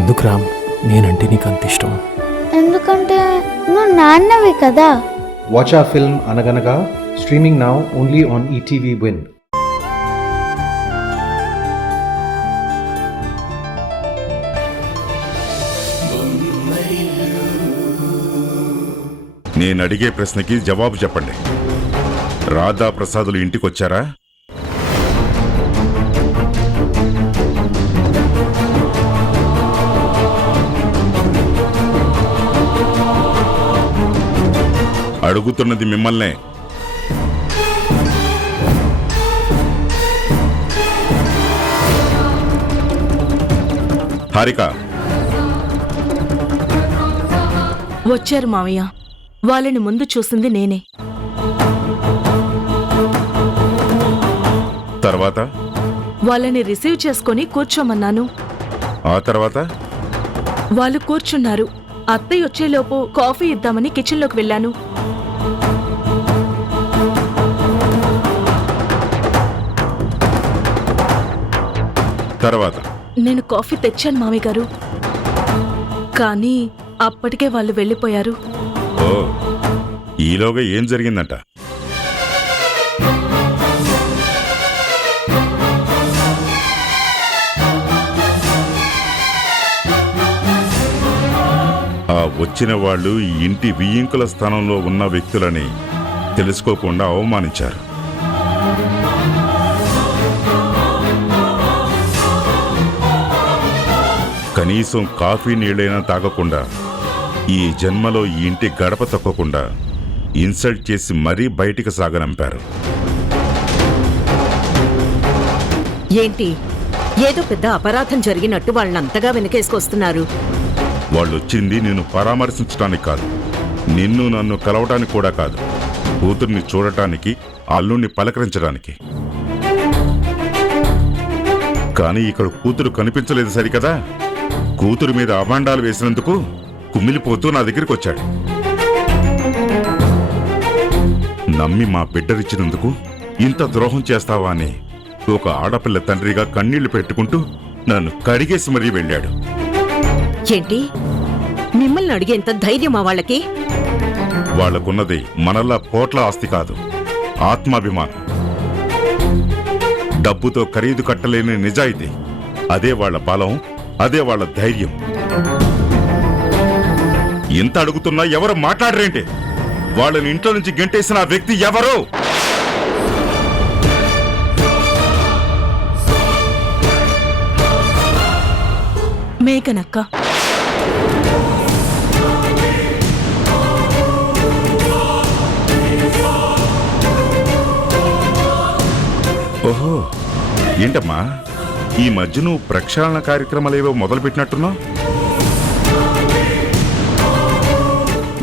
ఎందుకు రామ్ నేనంటే నీకు అంత ఇష్టం? ఎందుకంటే నువ్వు నాన్నవి కదా. Watch our film Anaganaga, streaming now only on ETV Win. నేను అడిగే ప్రశ్నకి జవాబు చెప్పండి. రాధా ప్రసాదులు ఇంటికొచ్చారా? అడుగుతున్నది మిమ్మల్నే. హారిక, వచ్చారు మావయ్య. వాళ్ళని ముందు చూసింది నేనే. తర్వాత వాళ్ళని రిసీవ్ చేసుకొని కూర్చోమన్నాను. ఆ తర్వాత వాళ్ళు కూర్చున్నారు. అత్తయ్య వచ్చేలోపు కాఫీ ఇద్దామని కిచెన్లోకి వెళ్ళాను. తర్వాత నేను కాఫీ తెచ్చాను మామయ్య గారు, కానీ అప్పటికే వాళ్ళు వెళ్ళిపోయారు. ఓ, ఈలోగా ఏం జరిగిందంట? ఆ వచ్చిన వాళ్ళు ఈ ఇంటి వియ్యింకుల స్థానంలో ఉన్న వ్యక్తులని తెలుసుకోకుండా అవమానించారు. కనీసం కాఫీ నీళ్ళైనా తాగకుండా, ఈ జన్మలో ఈ ఇంటి గడప తొక్కకుండా ఇన్సల్ట్ చేసి మరీ బయటికి సాగనంపారు. ఏంటి, ఏదో పెద్ద అపరాధం జరిగినట్టు వాళ్ళంతగా వెనకేసుకొస్తున్నారు? వాళ్ళొచ్చింది నిన్ను పరామర్శించడానికి కాదు, నిన్ను నన్ను కలవటానికి కూడా కాదు, కూతుర్ని చూడటానికి, అల్లుణ్ణి పలకరించడానికి. కానీ ఇక్కడ కూతురు కనిపించలేదు సరికదా. కూతురు మీద అభాండాలు వేసినందుకు కుమిలిపోతూ నా దగ్గరికి వచ్చాడు. నమ్మి మా బిడ్డరిచ్చినందుకు ఇంత ద్రోహం చేస్తావా అని ఒక ఆడపిల్ల తండ్రిగా కన్నీళ్లు పెట్టుకుంటూ నన్ను కడిగేసి మరీ వెళ్ళాడు. ఏంటి, మిమ్మల్ని అడిగేంత ధైర్యమా వాళ్ళకి? వాళ్లకున్నది మనల్లా కోట్ల ఆస్తి కాదు, ఆత్మాభిమానం. డబ్బుతో ఖరీదు కట్టలేని నిజాయితీ. అదే వాళ్ళ బలం, అదే వాళ్ళ ధైర్యం. ఇంత అడుగుతున్నా ఎవరు మాట్లాడరేంటి? వాళ్ళని ఇంట్లో నుంచి గెంటేసిన ఆ వ్యక్తి ఎవరు? మేఘనక్క. ఓహో, ఏంటమ్మా ఈ మధ్య నువ్వు ప్రక్షాళన కార్యక్రమాలేవో మొదలుపెట్టినట్టున్నావు?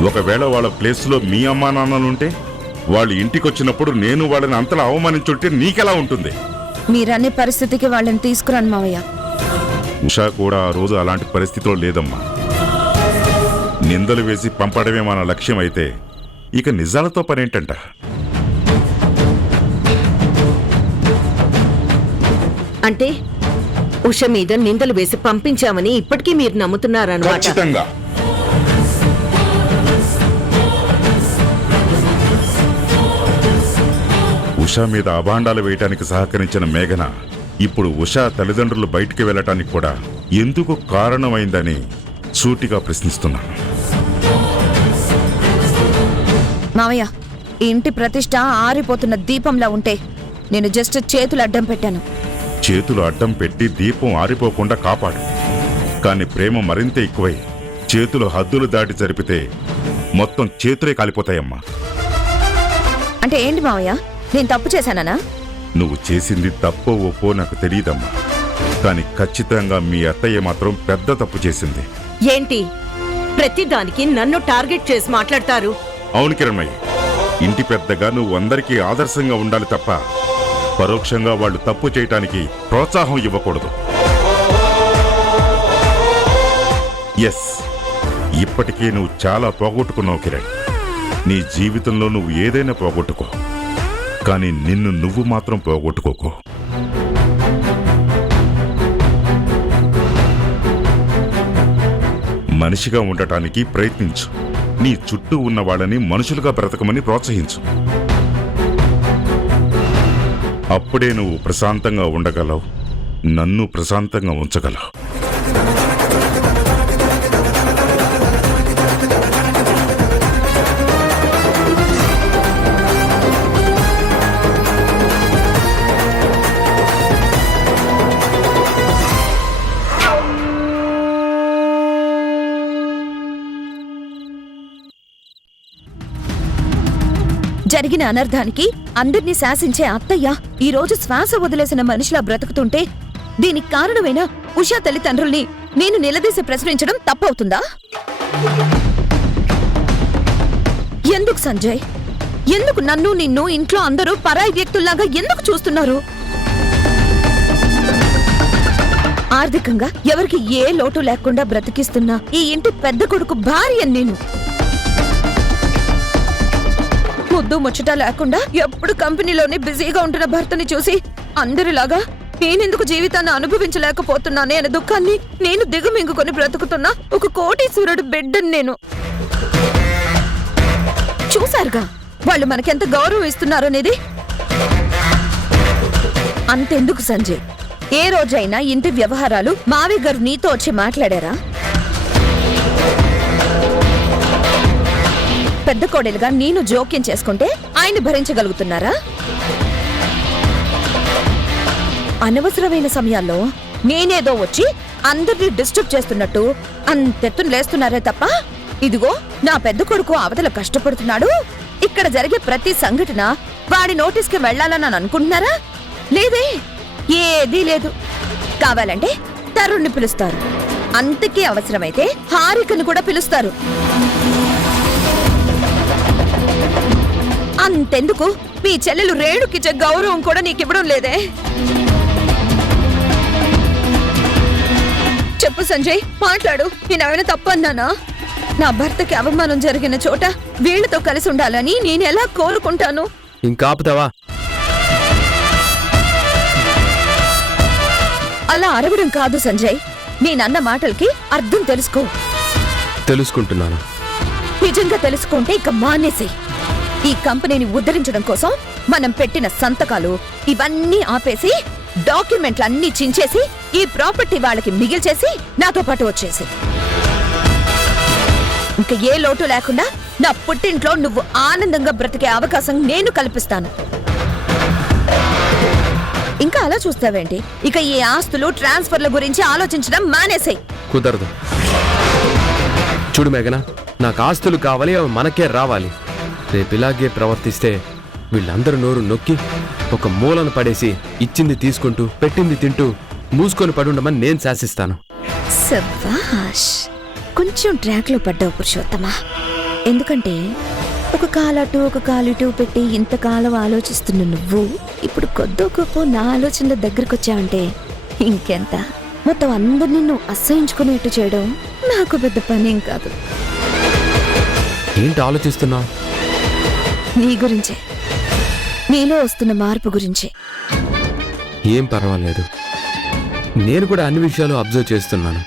ఒకవేళ వాళ్ళ ప్లేస్లో మీ అమ్మా నాన్నలుంటే, వాళ్ళు ఇంటికొచ్చినప్పుడు నేను వాళ్ళని అంతలా అవమానించుంటే నీకెలా ఉంటుంది? మీరనే పరిస్థితికి వాళ్ళని తీసుకురాను మావయ్య. ఉషా కూడా ఆ రోజు అలాంటి పరిస్థితిలో లేదమ్మా. నిందలు వేసి పంపడమే మన లక్ష్యం అయితే ఇక నిజాలతో పనేంటంట? అంటే ఉష మీద నిందలు వేసి పంపించామని ఇప్పటికీ మీరు నమ్ముతున్నారన్నమాట? ఖచ్చితంగా. ఉషా మీద అభాండాలు వేయటానికి సహకరించిన మేఘన ఇప్పుడు ఉషా తల్లిదండ్రులు బయటికి వెళ్లటానికి కూడా ఎందుకు కారణమైందని సూటిగా ప్రశ్నిస్తున్నాను. మావయ్య, ఈ ఇంటి ప్రతిష్ట ఆరిపోతున్న దీపంలా ఉంటే నేను జస్ట్ చేతులు అడ్డం పెట్టాను. చేతులు అడ్డం పెట్టి దీపం ఆరిపోకుండా కాపాడు. కాని ప్రేమ మరింత ఎక్కువై చేతులు హద్దులు దాటి జరిపితే మొత్తం చేతులే కాలిపోతాయమ్మా. అంటే ఏంటి మావయ్య, నేను తప్పు చేశానా? నువ్వు చేసింది తప్పో ఒప్పో నాకు తెలియదమ్మా, కాని ఖచ్చితంగా మీ అత్తయ్య మాత్రం పెద్ద తప్పు చేసింది. ఏంటి, ప్రతిదానికి నన్ను టార్గెట్ చేసి మాట్లాడతారు? అవును కిరణ్మయ్య, ఇంటి పెద్దగా నువ్వు అందరికీ ఆదర్శంగా ఉండాలి తప్ప పరోక్షంగా వాళ్ళు తప్పు చేయటానికి ప్రోత్సాహం ఇవ్వకూడదు. ఎస్, ఇప్పటికే నువ్వు చాలా పోగొట్టుకున్నావు కిరణ్. నీ జీవితంలో నువ్వు ఏదైనా పోగొట్టుకో, కానీ నిన్ను నువ్వు మాత్రం పోగొట్టుకోకు. మనిషిగా ఉండటానికి ప్రయత్నించు. నీ చుట్టూ ఉన్న వాళ్ళని మనుషులుగా బ్రతకమని ప్రోత్సహించు. అప్పుడే నువ్వు ప్రశాంతంగా ఉండగలవు, నన్ను ప్రశాంతంగా ఉంచగలవు. జరిగిన అనర్థానికి అందర్నీ శాసించే అత్తయ్య ఈ రోజు శ్వాస వదిలేసిన మనిషిలా బ్రతుకుతుంటే దీనికి కారణమైన ఉషా తల్లిదండ్రుల్ని నేను నిలదీసి ప్రశ్నించడం తప్పవుతుందా? ఎందుకు సంజయ్? ఎందుకు నన్ను నిన్ను ఇంట్లో అందరూ పరాయి వ్యక్తుల్లాగా ఎందుకు చూస్తున్నారు? ఆర్థికంగా ఎవరికి ఏ లోటు లేకుండా బ్రతికిస్తున్నా ఈ ఇంటి పెద్ద కొడుకు భార్య నేను. ముద్దు ముచ్చట లేకుండా ఎప్పుడు కంపెనీలోనే బిజీగా ఉంటున్న భర్తని చూసి అందరిలాగా నేనెందుకు జీవితాన్ని అనుభవించలేకపోతున్నానే అనే దుఃఖాన్ని నేను దిగుమింగుకొని బ్రతుకుతున్నా ఒక కోటీశ్వరుడు బిడ్డని నేను. చూశారుగా వాళ్ళు మనకెంత గౌరవం ఇస్తున్నారనేది. అంతెందుకు సంజయ్, ఏ రోజైనా ఇంటి వ్యవహారాలు మావయ్య గారు నీతో వచ్చి మాట్లాడారా? పెద్ద కోడలుగా నేను జోక్యం చేసుకుంటే ఆయన భరించగలుగుతున్నారా? అనవసరమైన సమయాల్లో నేనేదో వచ్చి అందరినీ డిస్టర్బ్ చేస్తున్నట్టు అంతెత్తున లేస్తున్నారే తప్ప, ఇదిగో నా పెద్ద కొడుకు అవతల కష్టపడుతున్నాడు, ఇక్కడ జరిగే ప్రతి సంఘటన వాడి నోటీస్కి వెళ్లాలని అనుకుంటున్నారా? లేదే, ఏదీ లేదు. కావాలంటే తరుణ్ణి పిలుస్తారు, అంతకీ అవసరమైతే హారికను కూడా పిలుస్తారు. అంతెందుకు మీ చెల్లెలు రేణుకిచ్చే గౌరవం కూడా నీకివ్వడం లేదే? చెప్పు సంజయ్, మాట్లాడు. నేనేమైనా తప్పన్నానా? నా భర్తకి అవమానం జరిగిన చోట వీళ్లతో కలిసి ఉండాలని నేనెలా కోరుకుంటాను? ఇంకా ఆపుతావా? అలా అరవడం కాదు సంజయ్, నేనన్న మాటలకి అర్థం తెలుసుకో. తెలుసుకుంటున్నాను. నిజంగా తెలుసుకుంటే ఇక మానేసి ఈ కంపెనీని ఉద్ధరించడం కోసం మనం పెట్టిన సంతకాలు ఇవన్నీ ఆపేసి డాక్యుమెంట్లన్నీ చించేసి ఈ ప్రాపర్టీ వాళ్ళకి మిగిల్చేసి నాతో పాటు వచ్చేసి ఇంకా ఏ లోటు లేకుండా నా పుట్టింట్లో నువ్వు ఆనందంగా బ్రతికే అవకాశం నేను కల్పిస్తాను. ఇంకా అలా చూస్తావేంటి? ఇక ఈ ఆస్తులు ట్రాన్స్ఫర్ల గురించి ఆలోచించడం మానేసేయ్. కుదరదు. చూడు మేఘనా, నాకు ఆస్తులు కావాలి, అవి మనకే రావాలి. రేపు ఇలాగే ప్రవర్తిస్తే వీళ్ళందరూ నోరు నొక్కి ఒక మూలను పడేసి ఇచ్చింది తీసుకుంటూ పెట్టింది తింటూ మూసుకొని పడుండమని నేను శాసిస్తాను. సబాష్, కొంచెం ట్రాక్లో పడ్డావు పురుషోత్తమా. ఎందుకంటే ఒక కాలటు ఒక కాలిటు పెట్టి ఇంతకాలం ఆలోచిస్తున్న నువ్వు ఇప్పుడు కొద్దో గొప్ప నా ఆలోచనల దగ్గరకు వచ్చావంటే ఇంకెంత. మొత్తం అందరినీ నువ్వు అసహించుకునేట్టు చేయడం నాకు పెద్ద పనేం కాదు. ఏంటి ఆలోచిస్తున్నావు? నీ గురించే, నీలో వస్తున్న మార్పు గురించే. ఏం పర్వాలేదు, నేను కూడా అన్ని విషయాలు అబ్జర్వ్ చేస్తున్నాను.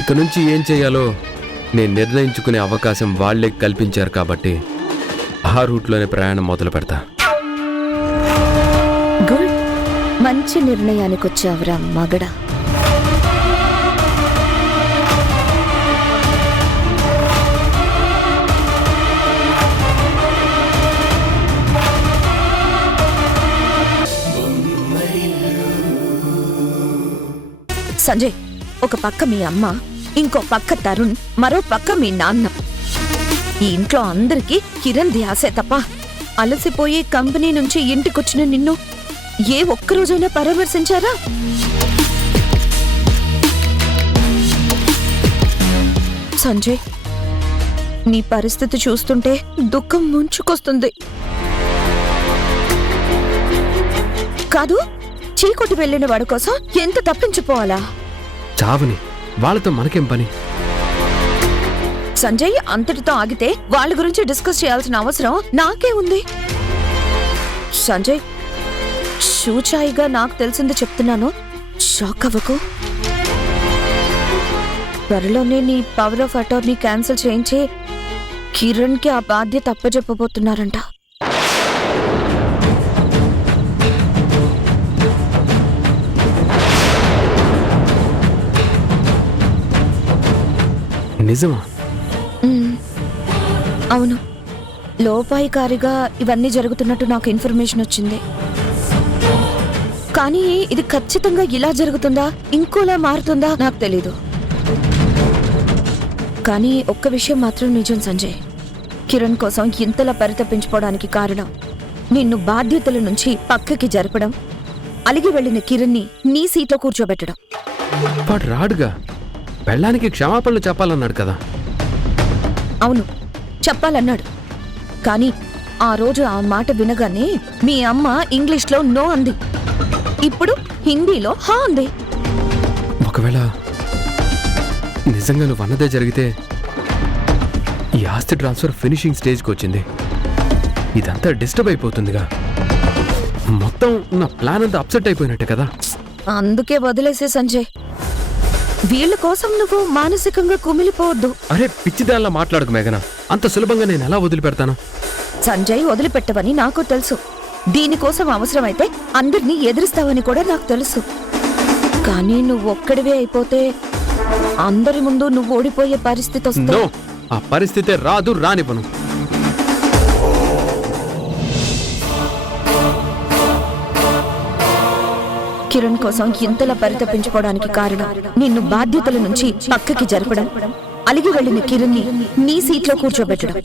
ఇక నుంచి ఏం చేయాలో నేను నిర్ణయించుకునే అవకాశం వాళ్లే కల్పించారు కాబట్టి ఆ రూట్లోనే ప్రయాణం మొదలు పెడతా. గుడ్, మంచి నిర్ణయానికి వచ్చావురా మగడా. సంజయ్, ఒక పక్క మీ అమ్మ, ఇంకో పక్క తరుణ్, మరో పక్క మీ నాన్న. ఈ ఇంట్లో అందరికీ కిరణ్ ధ్యాసే తప్ప అలసిపోయి కంపెనీ నుంచి ఇంటికొచ్చిన నిన్ను ఏ ఒక్కరోజైనా పరామర్శించారా? సంజయ్, నీ పరిస్థితి చూస్తుంటే దుఃఖం ముంచుకొస్తుంది. కాదు, చీకొట్టి వెళ్ళిన వాడి కోసం ఎంత తప్పించిపోవాలా? చావని, వాళ్ళతో మనకేం పని? సంజయ్, అంతటితో ఆగితే వాళ్ళ గురించి డిస్కస్ చేయాల్సిన అవసరం నాకే ఉంది. సంజయ్, షూచాయిగా నాకు తెలిసింది చెప్తున్నాను, షాక్ అవ్వకు. త్వరలోనే నీ పవర్ ఆఫ్ అటార్నీ క్యాన్సిల్ చేయించి కిరణ్కి ఆ బాధ్యత అప్పచెప్పబోతున్నారంట. నిజమా? అవును, లోపాయికారిగా ఇవన్నీ జరుగుతున్నట్టు నాకు ఇన్ఫర్మేషన్ వచ్చింది. కానీ ఇది ఖచ్చితంగా ఇలా జరుగుతుందా ఇంకోలా మారుతుందా నాకు తెలీదు. కానీ ఒక్క విషయం మాత్రం నిజం సంజయ్, కిరణ్ కోసం ఇంతలా పరితపించుకోవడానికి కారణం నిన్ను బాధ్యతల నుంచి పక్కకి జరపడం, అలిగి వెళ్లిన కిరణ్ని నీ సీట్లో కూర్చోబెట్టడం. వాడు రాడుగా, పెళ్ళానికి క్షమాపణలు చెప్పాలన్నాడు కదా. అవును, చెప్పాలన్నాడు. కానీ ఆ రోజు ఆ మాట వినగానే మీ అమ్మ ఇంగ్లీష్లో నో అంది, ఇప్పుడు హిందీలో హా అంది. ఒకవేళ నిజంగా నువ్వు అన్నదే జరిగితే ఈ ఆస్తి ట్రాన్స్ఫర్ ఫినిషింగ్ స్టేజ్కి వచ్చింది. ఇదంతా డిస్టర్బ్ అయిపోతుందిగా. మొత్తం నా ప్లాన్ అంతా అప్సెట్ అయిపోయినట్టే కదా. అందుకే వదిలేసే సంజయ్, వీళ్ళ కోసం నువ్వు మానసికంగా కుమిలిపోవద్దు. అరే పిచ్చిదాల్లా మాట్లాడకు మేఘన, అంత సులభంగా నేను ఎలా వదిలిపెడతాను? సంజయ్ వదిలిపెట్టవని నాకు తెలుసు. దీనికోసం అవసరమైతే అందరినీ ఎదిరిస్తావని కూడా నాకు తెలుసు. కానీ నువ్వు ఒక్కడివే అయిపోతే అందరి ముందు నువ్వు ఓడిపోయే పరిస్థితి నో, వస్తుంది. ఆ పరిస్థితే రాదు, రానివ్వను. కిరణ్ కోసం ఇంతలా పరితపించుకోవడానికి కారణం నిన్ను బాధ్యతల నుంచి పక్కకి జరపడం, అలిగి వెళ్లిన కిరణ్ని నీ సీట్లో కూర్చోబెట్టడం.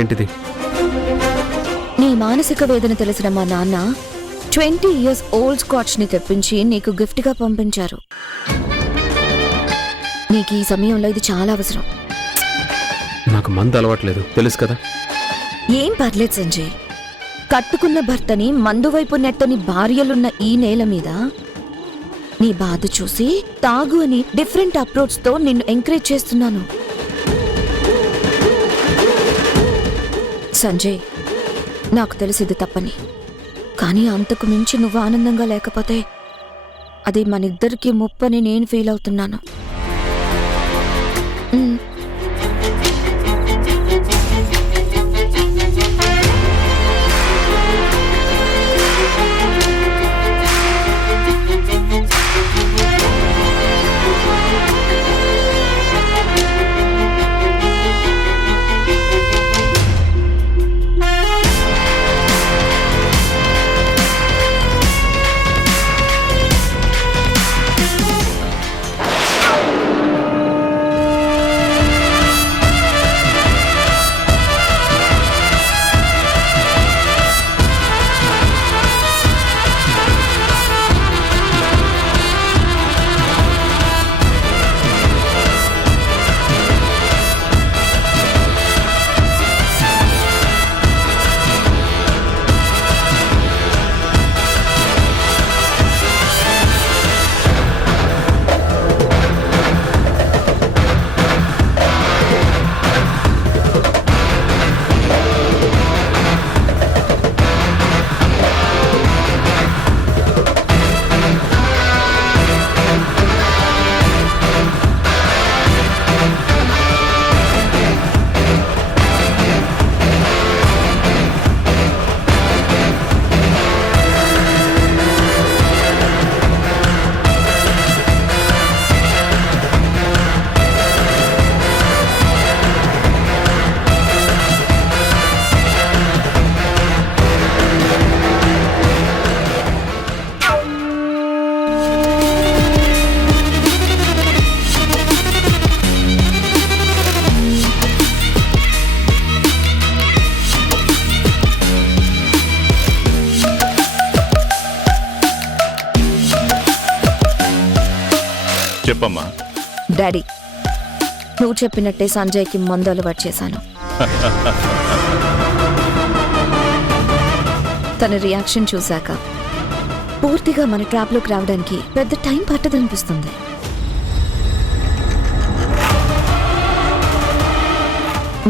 ఏంటిది? నీ మానసిక వేదన తెలిసిన మా నాన్న 20 years ఓల్డ్ స్కాచ్ ని తెప్పించి నీకు గిఫ్ట్ గా పంపించారు. నీకు ఈ సమయంలో ఇది చాలా అవసరం. నాకు మందు అలవాట్లేదు, తెలుసు కదా. ఏం పర్లేదు సంజయ్, కట్టుకున్న భర్తని మందు వైపు నెట్టని భార్యలున్న ఈ నేల మీద నీ బాధ చూసి తాగు అని డిఫరెంట్ అప్రోచ్ తో నిన్ను ఎంకరేజ్ చేస్తున్నాను. సంజయ్, నాకు తెలిసింది తప్పని, కానీ అంతకు మించి నువ్వు ఆనందంగా లేకపోతే అది మనిద్దరికీ ముప్పని నేను ఫీల్ అవుతున్నాను. చెప్పమ్మా. డాడీ, నువ్వు చెప్పినట్టే సంజయ్కి మందు అలవాటు చేశాను. తన రియాక్షన్ చూశాక పూర్తిగా మన ట్రాప్లోకి రావడానికి పెద్ద టైం పట్టదనిపిస్తుంది.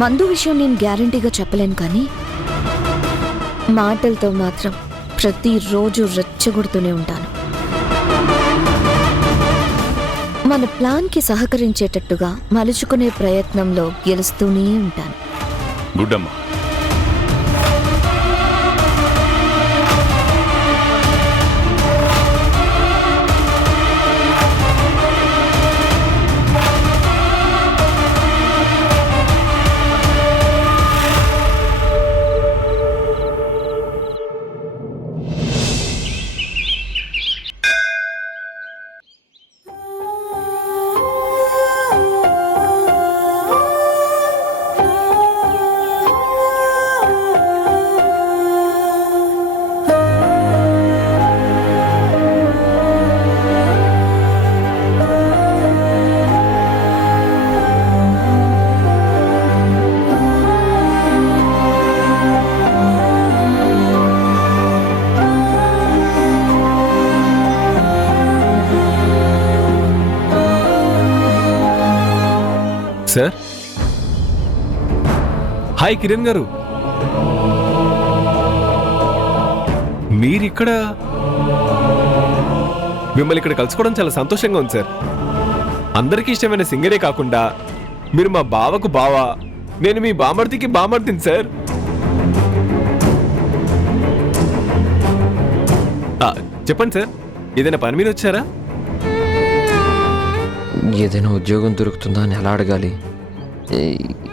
మందు విషయం నేను గ్యారంటీగా చెప్పలేను, కానీ మాటలతో మాత్రం ప్రతిరోజు రెచ్చగొడుతూనే ఉంటాను. మన ప్లాన్కి సహకరించేటట్టుగా మలుచుకునే ప్రయత్నంలో గెలుస్తూనే ఉంటాను. గుడ్ అమ్మా. సార్, హాయ్ కిరణ్ గారు, మీరిక్కడ? మిమ్మల్ని ఇక్కడ కలుసుకోవడం చాలా సంతోషంగా ఉంది సార్. అందరికీ ఇష్టమైన సింగరే కాకుండా మీరు మా బావకు బావ, నేను మీ బామర్దికి బామర్దిని సార్. చెప్పండి సార్, ఏదైనా పని మీద వచ్చారా? ఏదైనా ఉద్యోగం దొరుకుతుందా అని ఎలా అడగాలి?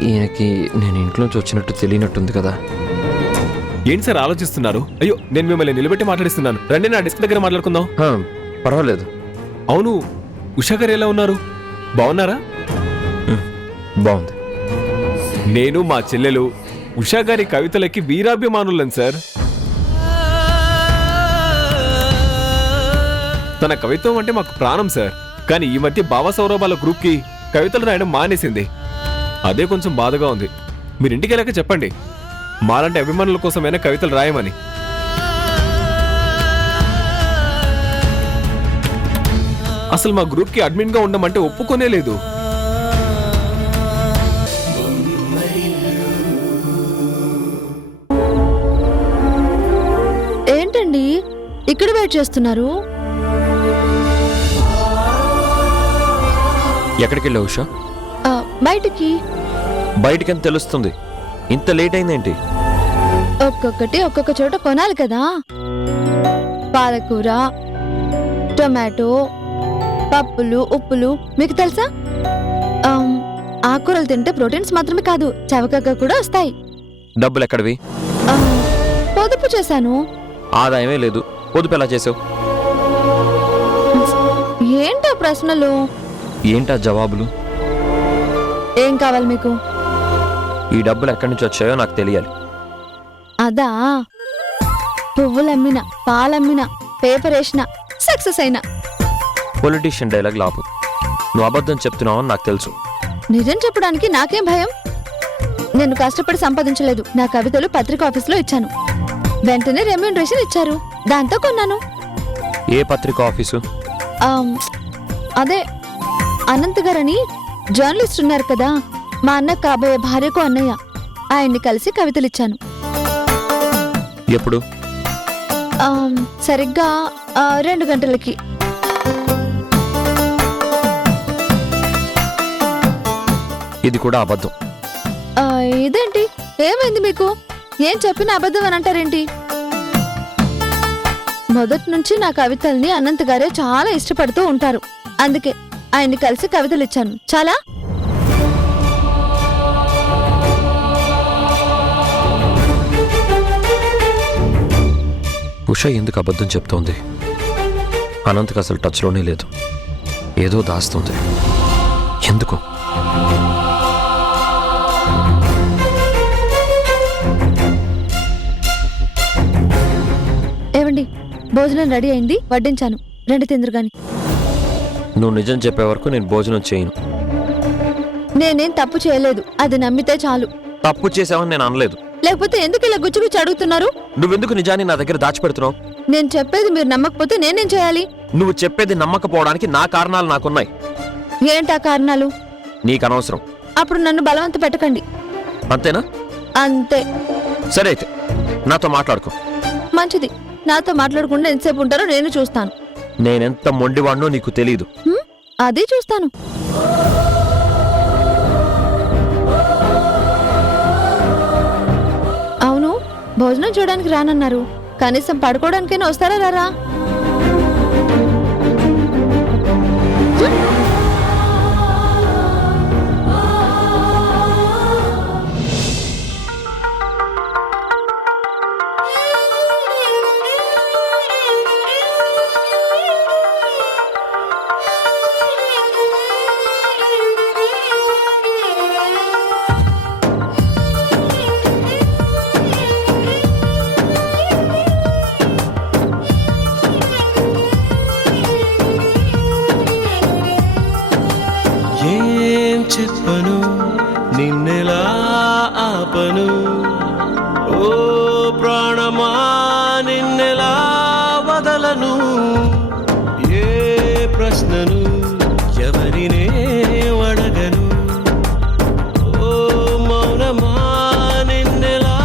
ఈయనకి నేను ఇంట్లోంచి వచ్చినట్టు తెలియనట్టుంది కదా. ఏంటి సార్ ఆలోచిస్తున్నారు? అయ్యో, నేను మిమ్మల్ని నిలబెట్టి మాట్లాడిస్తున్నాను. రండి, నా డెస్క్ దగ్గర మాట్లాడుకుందాం. పర్వాలేదు. అవును, ఉషా గారు ఎలా ఉన్నారు? బాగున్నారా? బాగుంది. నేను మా చెల్లెలు ఉషా గారి కవితలకి వీరాభిమానులం సార్. తన కవిత్వం అంటే మాకు ప్రాణం సార్. కానీ ఈ మధ్య భావ సౌరభాల గ్రూప్కి కవితలు రాయడం మానేసింది. అదే కొంచెం బాధగా ఉంది. మీరు ఇంటికి వెళ్ళాక చెప్పండి, మాలాంటి అభిమానుల కోసమైనా కవితలు రాయమని. అసలు మా గ్రూప్కి అడ్మిన్గా ఉండమంటే ఒప్పుకోనే లేదు. ఏంటండి ఇక్కడ వెయిట్ చేస్తున్నారు? ఎక్కడికి వెళ్ళావు ఉషా? బయటికి. బయటికి అని తెలుస్తుంది, ఇంత లేట్ అయిందేంటి? ఒక్కొక్కటి ఒక్కొక్క చోట కొనాలి కదా. పాలకూర, టొమాటో, పప్పులు, ఉప్పులు మీకు తెలుసా? ఆకుకూరలు తింటే ప్రోటీన్స్ మాత్రమే కాదు, చవకగా కూడా వస్తాయి. డబ్బులు ఎక్కడివి? పొదుపు చేశాను. ఆదాయమే లేదు, పొదుపు ఎలా చేసావు? ఏంటో ప్రశ్నలు? ఏంటా జవాబులు? ఏం కావాలి మీకు? ఈ డబ్బులు ఎక్కడి నుంచి వచ్చాయో నాకు తెలియాలి. అదా, పువ్వులమ్మిన, పాలమ్మిన, పేపర్ వేసిన, సక్సెస్ అయినా. పొలిటీషియన్ డైలాగ్ లాపు. నువ్వు అబద్ధం చెప్తున్నావు అని నాకు తెలుసు. నిజం చెప్పడానికి నాకేం భయం? నేను కష్టపడి సంపాదించలేదు. నా కవితలు పత్రికా ఆఫీస్లో ఇచ్చాను. వెంటనే రెమ్యూనరేషన్ ఇచ్చారు, దాంతో కొన్నాను. ఏ పత్రికా ఆఫీసు? అదే అనంత్ గారని జర్నలిస్ట్ ఉన్నారు కదా, మా అన్న కాబోయే భార్యకు అన్నయ్య, ఆయన్ని కలిసి కవితలు ఇచ్చాను. ఎప్పుడు? సరిగ్గా 2 గంటలకి. ఇది కూడా అబద్ధం. ఇదేంటి, ఏమైంది మీకు? ఏం చెప్పిన అబద్ధం అని అంటారేంటి? మొదటి నుంచి నా కవితల్ని అనంత్ గారే చాలా ఇష్టపడుతూ ఉంటారు, అందుకే ఆయన్ని కలిసి కవితలు ఇచ్చాను. చాలా ఉష ఎందుకు అబద్ధం చెప్తోంది? అనంతకు అసలు టచ్లోనే లేదు, ఏదో దాస్తుంది. ఎందుకు? ఏవండి, భోజనం రెడీ అయింది, వడ్డించాను, రండి తిందురు గాని. నువ్వు నిజం చెప్పే వరకు నేను భోజనం చేయను. నేనేం తప్పు చేయలేదు, అది నమ్మితే చాలు. తప్పు చేసావని నేను అనలేదు. లేకపోతే ఎందుకు ఇలా గుచ్చుగుచ్చి అడుగుతున్నారు? నువ్వెందుకు నిజాన్ని నా దగ్గర దాచిపెడుతున్నావు? నేను చెప్పేది మీరు నమ్మకపోతే నేనేం చేయాలి? నువ్వు చెప్పేది నమ్మకపోవడానికి నా కారణాలు నాకున్నాయి. ఏంటా కారణాలు? నీకు అనవసరం. అప్పుడు నన్ను బలవంత పెట్టకండి. అంతేనా? అంతే. సరే అయితే నాతో మాట్లాడుకో. మంచిది. నాతో మాట్లాడకుండా ఎంతసేపు ఉంటారో నేను చూస్తాను. నేనెంత మొండివాడినో నీకు తెలీదు. అదే చూస్తాను. అవును, భోజనం చేయడానికి రానన్నారు. కనీసం పడుకోవడానికైనా వస్తారా రారా? ఏం చెప్పను నిన్నెలా ఆపను, ఓ ప్రాణమా నిన్నెలా వదలను, ఏ ప్రశ్నను ఎవరినే అడగను, ఓ మౌనమా నిన్నెలా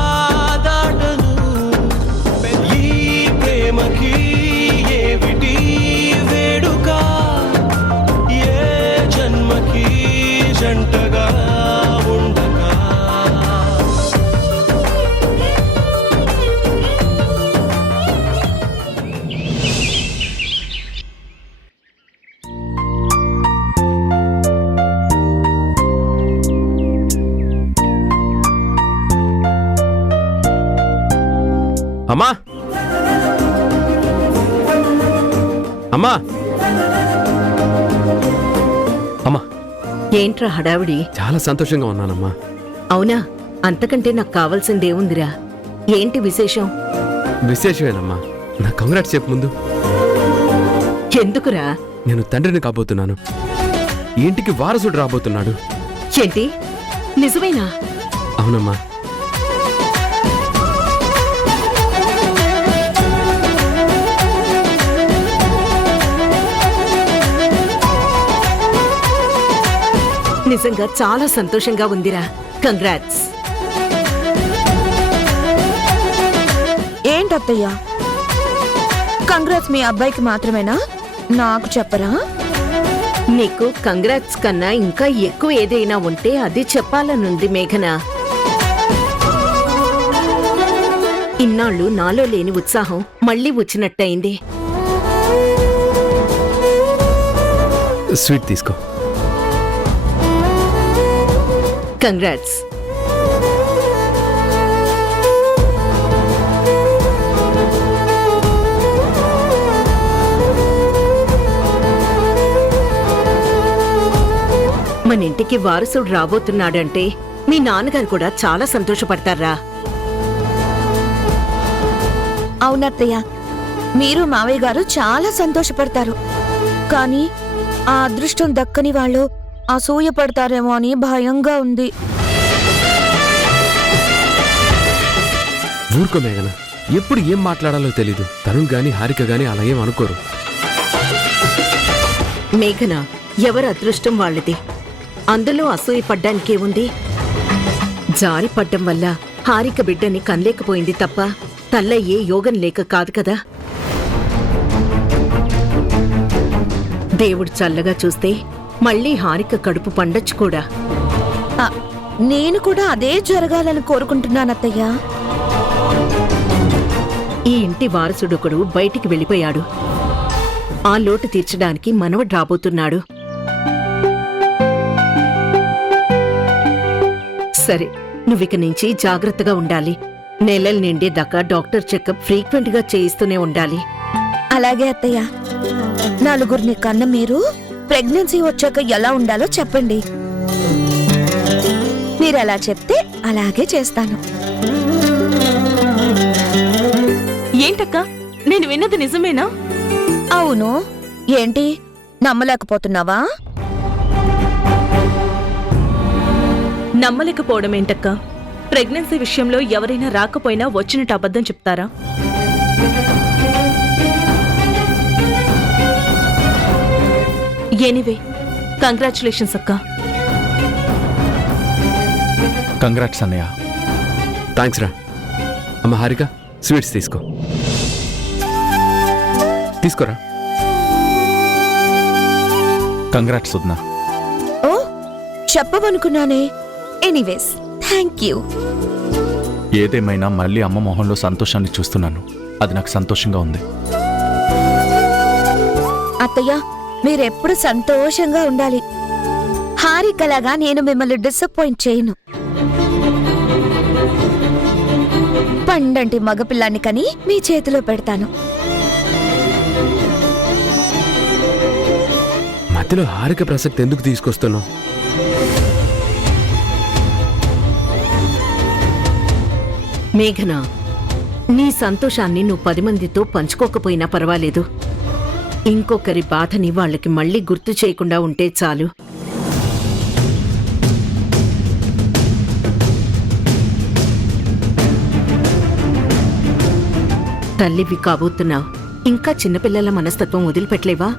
దాటను, ఈ ప్రేమకి ఏమిటి వేడుక, ఏ జన్మకి జంటగా ఉండగా. అమ్మా, అమ్మా, అమ్మా. ఏంట్రా హడావిడి? చాలా సంతోషంగా ఉన్నానమ్మా. అవునా? అంతకంటే నాకు కావాల్సిందేముందిరా? ఏంటి విశేషం? విశేషమేనమ్మా. నా కంగ్రాట్స్ చెప్పు ముందు. ఎందుకురా? నేను తండ్రిని కాబోతున్నాను. ఈ ఇంటికి వారసుడు రాబోతున్నాడు. ఏంటి? నిజమేనా? అవునమ్మా. నిజంగా చాలా సంతోషంగా ఉందిరా. కంగ్రాట్స్. ఏంటత్తయ్యా, కంగ్రాట్స్ మీ అబ్బాయికి మాత్రమేనా? నాకు చెప్పరా? నీకు కంగ్రాట్స్ కన్నా ఇంకా ఎక్కువ ఏదైనా ఉంటే అది చెప్పాలనుంది మేఘన. ఇన్నాళ్ళు నాలో లేని ఉత్సాహం మళ్ళీ వచ్చినట్టయింది. స్వీట్ తీసుకో. కంగ్రాట్స్. మన ఇంటికి వారసుడు రాబోతున్నాడంటే మీ నాన్నగారు కూడా చాలా సంతోషపడతారా? అవునత్తయ్య, మీరు మావయ్య గారు చాలా సంతోషపడతారు. కానీ ఆ అదృష్టం దక్కని వాళ్ళు అసూయ పడతారేమో అని భయంగా ఉంది. ఊరుకో మేఘన, ఎప్పుడు ఏం మాట్లాడాలో తెలీదు. తరుణ్ గాని హారిక గాని అలా ఏం అనుకోరు. మేఘన, ఎవరి అదృష్టం వాళ్ళది. అందులో అసూయ పడ్డానికే ఉంది. జారి పడ్డం వల్ల హారిక బిడ్డని కనలేకపోయింది తప్ప తల్లయ్యే యోగం లేక కాదు కదా. దేవుడు చల్లగా చూస్తే మళ్ళీ హారిక కడుపు పండొచ్చు కూడా. ఆ, నేను కూడా అదే జరగాలని కోరుకుంటున్నానత్తయ్య. ఈ ఇంటి వారసుడొకడు బయటికి వెళ్ళిపోయాడు. ఆ లోటు తీర్చడానికి మనవడు రాబోతున్నాడు. సరే, నువ్విక నుంచి జాగ్రత్తగా ఉండాలి. నెలలు నిండేదాకా డాక్టర్ చెకప్ ఫ్రీక్వెంట్ గా చేయిస్తూనే ఉండాలి. అలాగే అత్తయ్య. నలుగురిని కన్న మీరు ప్రెగ్నెన్సీ వచ్చాక ఎలా ఉండాలో చెప్పండి. మీరు ఎలా చెప్తే అలాగే చేస్తాను. ఏంటక్క, నేను విన్నది నిజమేనా? అవును. ఏంటి, నమ్మలేకపోతున్నావా? నమ్మలేకపోవడం ఏంటక్క? ప్రెగ్నెన్సీ విషయంలో ఎవరైనా రాకపోయినా వచ్చినట్టు అబద్ధం చెప్తారా? ఎనీవే, కంగ్రాచులేషన్స్ అక్క. కంగ్రాట్స్ అన్నయ్య. థ్యాంక్స్ రా. అమ్మ హారిక, స్వీట్స్ తీసుకోరా. కంగ్రాట్స్ వదినా. ఓ, చెప్పవనుకున్నానే. Anyways, thank you. ఏదేమైనా మళ్ళీ అమ్మ మొహంలో సంతోషాన్ని చూస్తున్నాను. అది నాకు సంతోషంగా ఉంది. అత్తయ్య, మీరెప్పుడు సంతోషంగా ఉండాలి. హారికలాగా నేను మిమ్మల్ని డిసప్పాయింట్ చేయను. పండంటి మగపిల్లాన్ని కని మీ చేతిలో పెడతాను. మధ్యలో హారిక ప్రసక్తి ఎందుకు తీసుకొస్తున్నావు? మేఘన, నీ సంతోషాన్ని నువ్వు 10 మందితో పంచుకోకపోయినా పర్వాలేదు. ఇంకొకరి బాధని వాళ్ళకి మళ్ళీ గుర్తు చేయకుండా ఉంటే చాలు. తల్లివి కాబోతున్నావు, ఇంకా చిన్నపిల్లల మనస్తత్వం వదిలిపెట్టలేవా?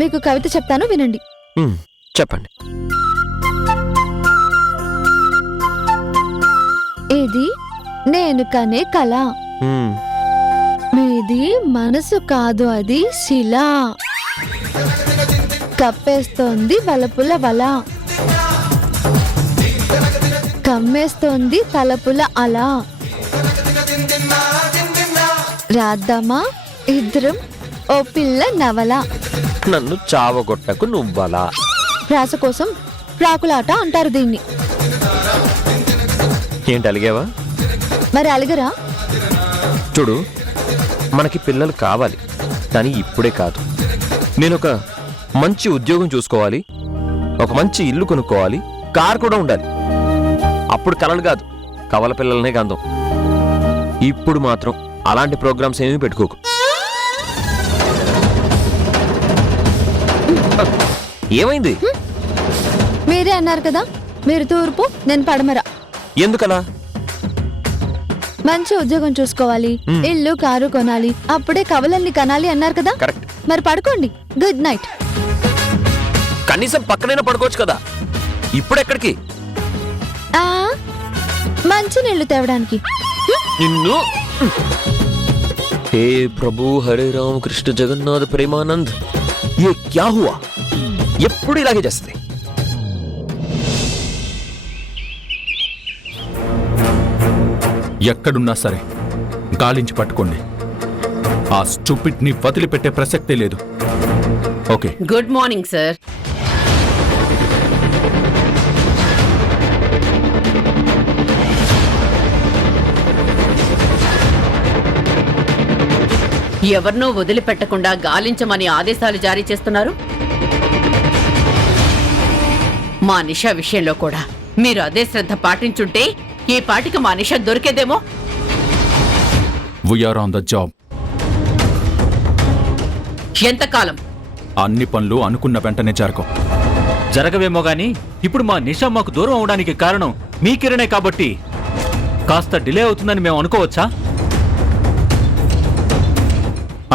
మీకు కవిత చెప్తాను, వినండి. చెప్పండి. ఇది నేను కనే కళ, మీది మనసు కాదు, అది శిల. కప్పేస్తోంది వలపుల వల, కమ్మేస్తోంది తలపుల అలా. రాద్దామా ఇద్దరం ఓ పిల్ల నవల. నన్ను చావగొట్టకు నువ్వలా. రాస కోసం రాకులాట అంటారు దీన్ని. ఏంటి అలిగావా? మరి అలిగరా? చూడు, మనకి పిల్లలు కావాలి, కానీ ఇప్పుడే కాదు. నేనొక మంచి ఉద్యోగం చూసుకోవాలి, ఒక మంచి ఇల్లు కొనుక్కోవాలి, కార్ కూడా ఉండాలి. అప్పుడు కలలు కాదు, కవల పిల్లలనే గంధం. ఇప్పుడు మాత్రం అలాంటి ప్రోగ్రామ్స్ ఏమీ పెట్టుకోకు. ఏమైంది? మీరే అన్నారు కదా, మీరు తూర్పు నేను పడమర. ఎందుకలా? మంచి ఉద్యోగం చూసుకోవాలి, ఇల్లు కారు కొనాలి, అప్పుడే కవలల్ని కనాలి అన్నారు కదా. కరెక్ట్. మరి పడుకోండి. Good night. కనీసం పక్కనైనా పడుకోవచ్చు కదా. ఇప్పుడెక్కడికి? మంచి నీళ్లు తేవడానికి. నిన్ను. హే ప్రభు హరే రామ కృష్ణ జగన్నాథ ప్రేమానంద్, ఏ క్యా హువా? ఎప్పుడు ఇలాగే చేస్తుంది. ఎక్కడున్నా సరే గాలించి పట్టుకోండి. ఆ స్టూపిడ్ ని వదిలిపెట్టే ప్రసక్తే లేదు. ఓకే. Good morning sir. ఎవరినో వదిలిపెట్టకుండా గాలించమని ఆదేశాలు జారీ చేస్తున్నారు. మా నిషా విషయంలో కూడా మీరు అదే శ్రద్ధ పాటించుంటే ఈ పాటికి మా నిషా దొరికేదేమో. We are on the job. ఎంతకాలం? అన్ని పనులు అనుకున్న వెంటనే జరగవేమో గాని ఇప్పుడు మా నిషా మాకు దూరం అవడానికి కారణం మీ కిరణే కాబట్టి కాస్త డిలే అవుతుందని మేము అనుకోవచ్చా?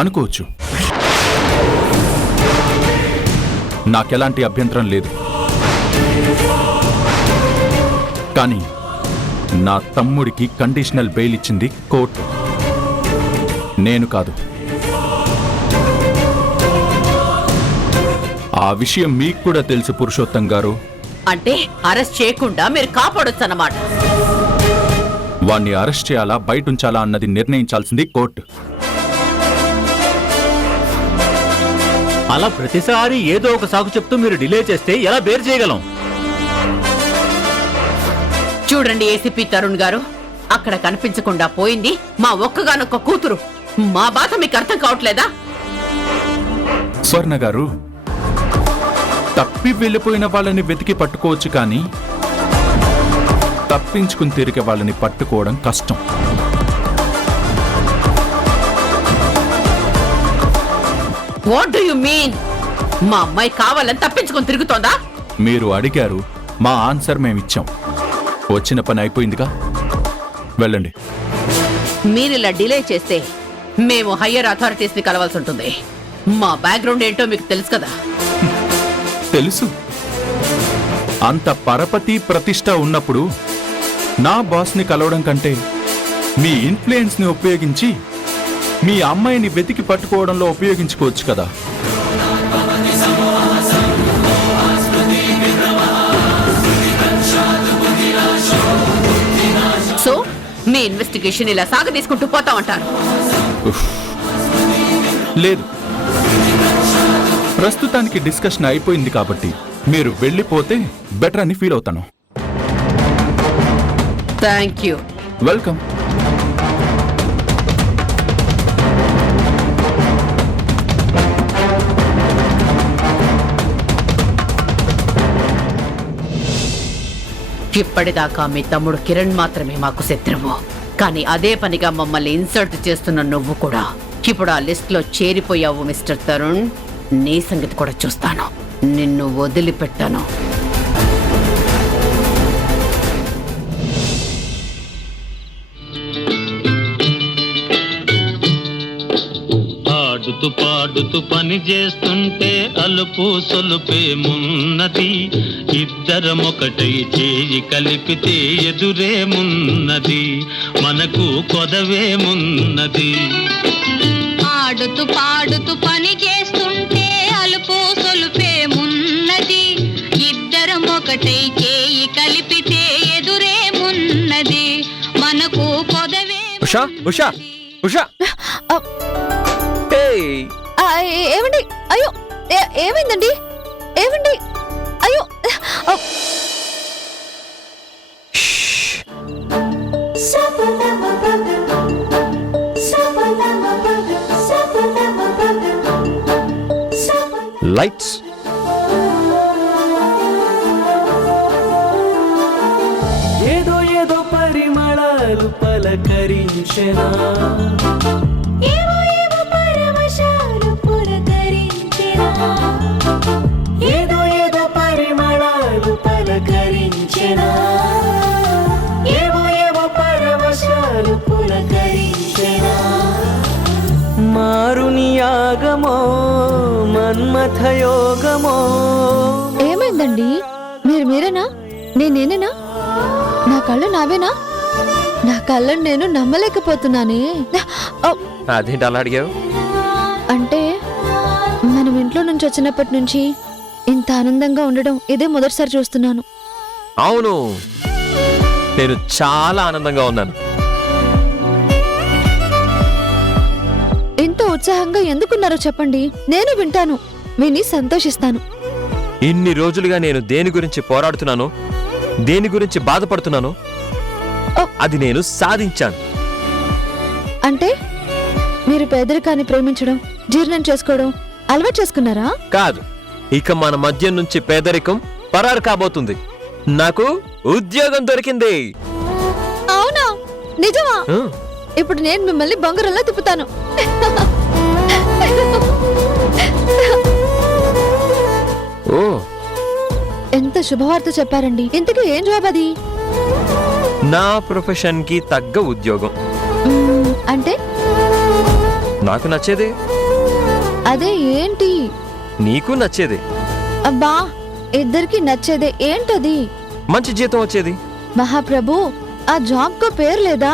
అనుకోవచ్చు. నాకెలాంటి అభ్యంతరం లేదు. కానీ నా తమ్ముడికి కండిషనల్ బెయిల్ ఇచ్చింది కోర్టు, నేను కాదు. ఆ విషయం మీకు కూడా తెలుసు పురుషోత్తం గారు. అంటే అరెస్ట్ చేయకుండా మీరు కాపాడొచ్చన్నమాట. వాణ్ణి అరెస్ట్ చేయాలా బయటుంచాలా అన్నది నిర్ణయించాల్సింది కోర్టు. అలా ప్రతిసారి ఏదో ఒక సాకు చెప్తూ మీరు డిలే చేస్తే ఎలా బేర్ చేయగలం? చూడండి ఏసీపీ తరుణ్ గారు, అక్కడ కనిపించకుండా పోయింది మా ఒక్కగానొక్క కూతురు. మా బాధ మీకు అర్థం కావట్లేదా? స్వర్ణ గారు, తప్పి వెళ్ళిపోయిన వాళ్ళని వెతికి పట్టుకోవచ్చు, కానీ తప్పించుకుని తిరిగే వాళ్ళని పట్టుకోవడం కష్టం. What do you mean? మా అమ్మాయి కావాలని తప్పించుకొని తిరుగుతోందా? మీరు అడిగారు, మా ఆన్సర్ మేమిచ్చాం. వచ్చిన పని అయిపోయిందిగా, వెళ్ళండి. మీరిలా డిలే చేస్తే మేము హయ్యర్ అథారిటీస్ ని కలవాల్సి ఉంటుంది. మా బ్యాక్గ్రౌండ్ ఏంటో మీకు తెలుసు కదా. తెలుసు. అంత పరపతి ప్రతిష్ట ఉన్నప్పుడు నా బాస్ని కలవడం కంటే మీ ఇన్ఫ్లుయెన్స్ ని ఉపయోగించి మీ అమ్మాయిని వెతికి పట్టుకోవడంలో ఉపయోగించుకోవచ్చు కదా. సో మీ ఇన్వెస్టిగేషన్ ఇలా సాగదీసుకుంటూ పోతామంటారు? లేదు, ప్రస్తుతానికి డిస్కషన్ అయిపోయింది కాబట్టి మీరు వెళ్ళిపోతే బెటర్ అని ఫీల్ అవుతాను. Thank you. వెల్కమ్. ఇప్పటిదాకా మీ తమ్ముడు కిరణ్ మాత్రమే మాకు శత్రువు, కానీ అదే పనిగా మమ్మల్ని ఇన్సల్ట్ చేస్తున్న నువ్వు కూడా ఇప్పుడు ఆ లిస్ట్ లో చేరిపోయావు మిస్టర్ తరుణ్. నీ సంగతి కూడా చూస్తాను. నిన్ను వదిలిపెట్టాను. ఆడుతూ పాడుతూ పని చేస్తుంటే అలుపు సొలుపేమున్నది? ఇద్దరమొకటై చేయి కలిపితే ఎదురేమున్నది? మనకు కొదవేమున్నది? ఆడుతూ పాడుతూ పని చేస్తుంటే అలుపు సొలుపేమున్నది? ఇద్దరం ఒకటై చేయి కలిపితే ఎదురేమున్నది? మనకు పొదవే. ఉషా ఉషా ఉషా, ఏమండి? అయ్యో, ఏమైందండి? ఏమండి? అయ్యో, లైట్స్. ఏదో ఏదో పరిమళాలు పలకరించెనా, ఏదో ఏదో పరిమళాలు పలకరించెనా, ఏవో ఏవో పరవశాలు పులకరించెనా. మారుని యాగమో మన్మథయోగమో. ఏమైందండి? మీరేనా? నేనేనా? నా కళ్ళు నావేనా? నా కళ్ళను నేను నమ్మలేకపోతున్నానే. అదేంటి అలా అడిగావు? అంటే మనం ఇంట్లో నుంచి వచ్చినప్పటి నుంచి ఇంత ఆనందంగా ఉండడం ఇదే మొదటిసారి చూస్తున్నాను. అవును, నేను చాలా ఆనందంగా ఉన్నాను. ఇంత ఉత్సాహంగా ఎందుకున్నారో చెప్పండి, నేను వింటాను, విని సంతోషిస్తాను. ఇన్ని రోజులుగా నేను దేని గురించి పోరాడుతున్నానో, దేని గురించి బాధపడుతున్నానో అది నేను సాధించాను. అంటే మీరు పేదరికాన్ని ప్రేమించడం, జీర్ణం చేసుకోవడం అలవాటు చేసుకున్నారా? కాదు, ఇక మన మధ్య నుంచి పేదరికం పరారు కాబోతుంది. నాకు ఉద్యోగం దొరికింది. అవునా? నిజమా? ఆ, ఇప్పుడు నేను మిమ్మల్ని బొంగరంలో తిప్పుతాను. ఓ, ఎంత శుభవార్త చెప్పారండి. ఇంతకీ ఏం జాబ్ అది? నా ప్రొఫెషన్ కి తగ్గ ఉద్యోగం. అంటే నాకు నచ్చేది. అదే ఏంటి? నీకు నచ్చేది. అబ్బా, ఇద్దరికి నచ్చేదే. ఏంటది? మంచి జీతం వచ్చేది. మహాప్రభు, ఆ జాబ్ కు పేరు లేదా?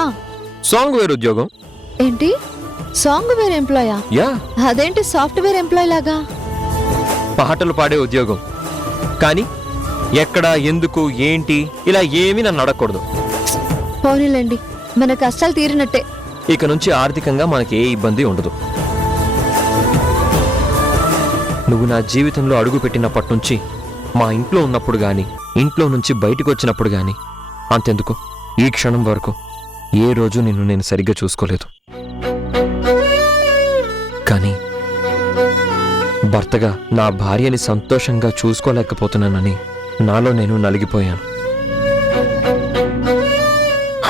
సాంగ్వేర్ ఉద్యోగం. ఏంటి? సాంగ్వేర్ ఎంప్లాయా? యా. అదేంటి సాఫ్ట్వేర్ ఎంప్లాయ్ లాగా? పాటలు పాడే ఉద్యోగం. కానీ ఎక్కడ, ఎందుకు, ఏంటి ఇలా ఏమీ నన్ను అడగకూడదు. పోనీలేండి, మన కష్టాలు తీరినట్టే. ఇక నుంచి ఆర్థికంగా మనకి ఏ ఇబ్బంది ఉండదు. నువ్వు నా జీవితంలో అడుగు పెట్టినప్పటి నుంచి, మా ఇంట్లో ఉన్నప్పుడు గాని, ఇంట్లో నుంచి బయటకు వచ్చినప్పుడు గాని, అంతెందుకు ఈ క్షణం వరకు ఏ రోజు నిన్ను నేను సరిగ్గా చూసుకోలేదు. కానీ భర్తగా నా భార్యని సంతోషంగా చూసుకోలేకపోతున్నానని నాలో నేను నలిగిపోయాను.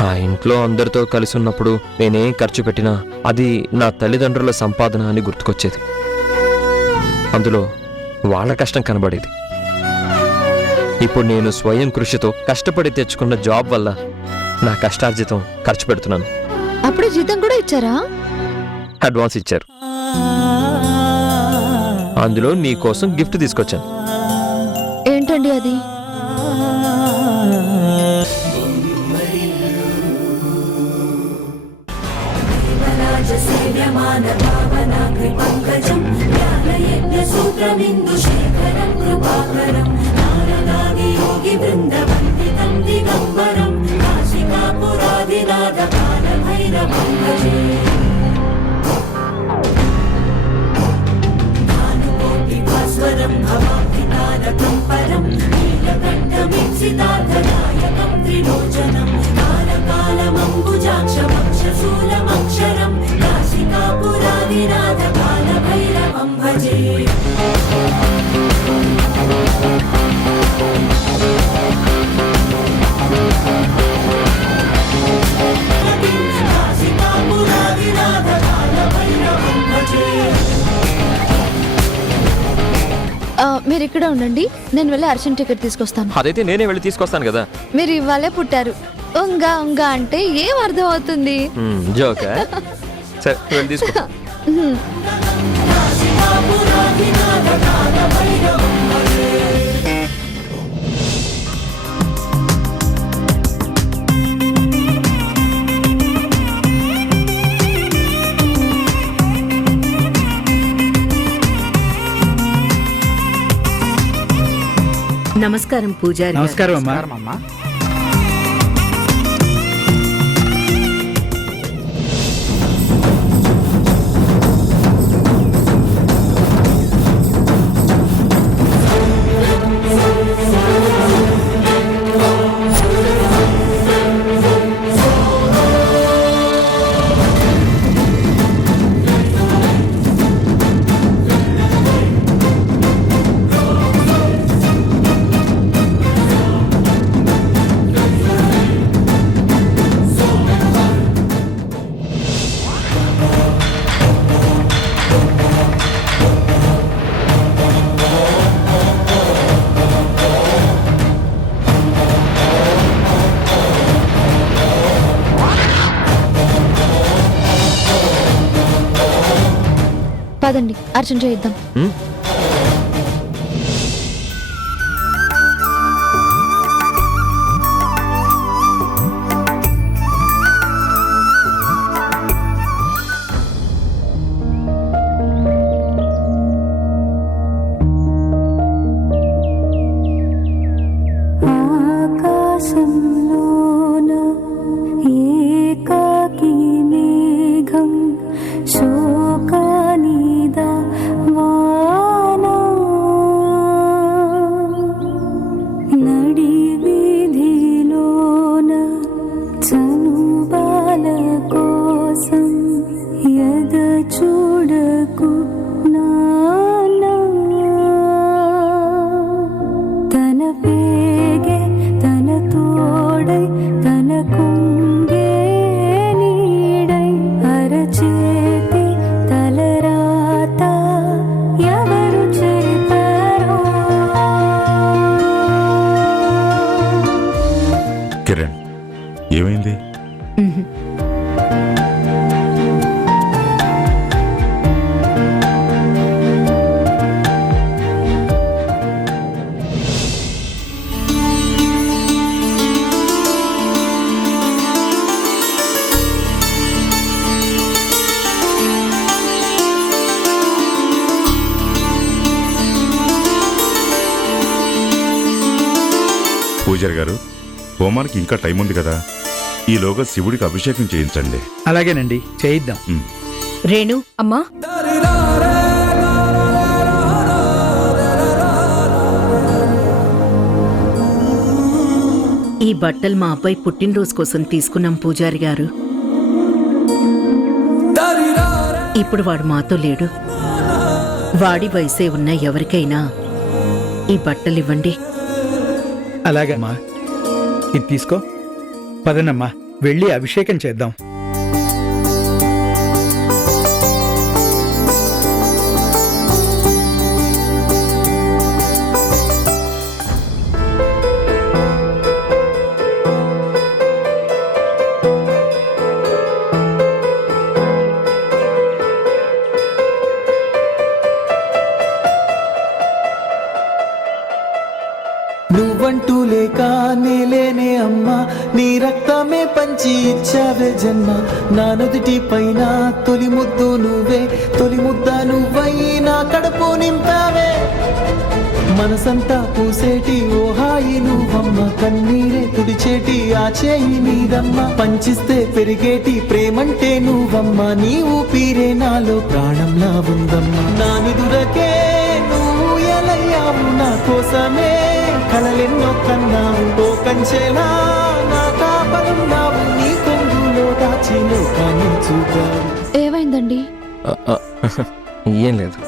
ఆ ఇంట్లో అందరితో కలిసి ఉన్నప్పుడు నేనేం ఖర్చు పెట్టినా అది నా తల్లిదండ్రుల సంపాదన అని గుర్తుకొచ్చేది. అందులో వాళ్ళ కష్టం కనబడేది. ఇప్పుడు నేను స్వయం కృషితో కష్టపడి తెచ్చుకున్న జాబ్ వల్ల నా కష్టార్జితం ఖర్చు పెడుతున్నాను. అప్పుడే జీతం కూడా ఇచ్చారా? అడ్వాన్స్ ఇచ్చారు. అందులో నీ కోసం గిఫ్ట్ తీసుకొచ్చాను. ఏంటండి అది? మీరు ఇక్కడ ఉండండి, నేను వెళ్ళి అర్జెంట్ టికెట్ తీసుకొస్తాను. అదైతే నేనే వెళ్ళి తీసుకొస్తాను కదా. మీరు ఇవాళే పుట్టారు, ఉంగా ఉంగా అంటే ఏం అర్థం అవుతుంది? జోకా? సరే వెళ్ళి తీసుకో. నమస్కారం పూజారి. నమస్కారం అమ్మా. పదండి, అర్జెంట్ చేద్దాం. కిరణ్, ఏమైంది? పూజారి గారు, హోమానికి ఇంకా టైం ఉంది కదా, ఈలోగా శివుడికి అభిషేకం చేయించండి. అలాగేనండి, చేయిద్దాం. రేణు అమ్మా, ఈ బట్టలు మా అబ్బాయి పుట్టినరోజు కోసం తీసుకున్నాం పూజారి గారు. ఇప్పుడు వాడు మాతో లేడు. వాడి వయసే ఉన్న ఎవరికైనా ఈ బట్టలివ్వండి. అలాగే అమ్మా, ఇది తీసుకో. పదనమ్మా, వెళ్ళి అభిషేకం చేద్దాం. నువ్వంటూ లేక నేలేనే అమ్మా, నీ రక్తమే పంచి ఇచ్చావే జన్మ. నా నుదుటి పైన తొలి ముద్దు నువ్వే, తొలి ముద్ద నువ్వై నా కడుపు నింపావే. మనసంతా పూసేటి ఓ హాయి నువ్వమ్మ, కన్నీరే తుడిచేటి ఆ చేయి నీదమ్మ. పంచిస్తే పెరిగేటి ప్రేమంటే నువ్వమ్మ, నీ ఊపిరే నాలో ప్రాణంలా ఉందమ్మ. నా నిదురకే నువ్వు ఎలయ్యావు, నా కోసమే కలలెన్నో కన్నావు. ఓ కంచెలా నా కాపలున్నావు, నీ కొంగులో దాచి లోకాన్ని చూపావు. ఏమైందండి? ఏం లేదు.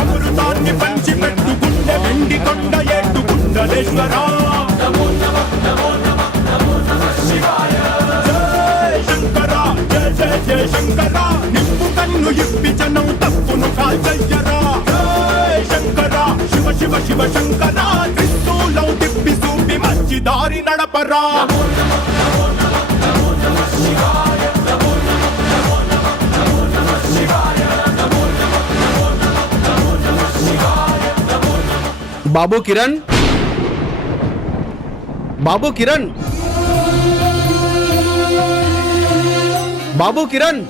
అమృతాన్ని పంచి పెట్టు గుండె వెండి కొండ ఏటు గుండలేశ్వరా. జయ శంకర జయ జయ జయ శంకర, నిప్పు కన్ను ఇప్పి జనం తప్పును కాల్చయ్యరా. జయ శంకర శివ శివ శివ శంకర, త్రిశూలం తిప్పి చూపి మంచి దారి నడపరా. బాబు కిరణ్, బాబు కిరణ్, బాబు కిరణ్.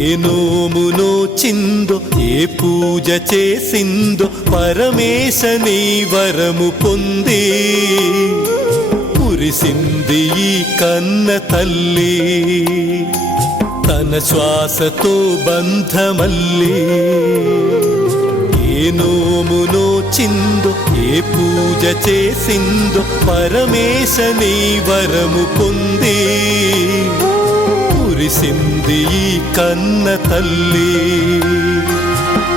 ఏ నోమునో చిందో, ఏ పూజ చేసిందో, పరమేశని వరము పొంది కురిసింది ఈ కన్న తల్లి. తన శ్వాసతో బంధమల్లి. ఏ నోమునో చిందో, ఏ పూజ చేసిందో, పరమేశని వరము పొంది కురిసింది ఈ కన్న తల్లి.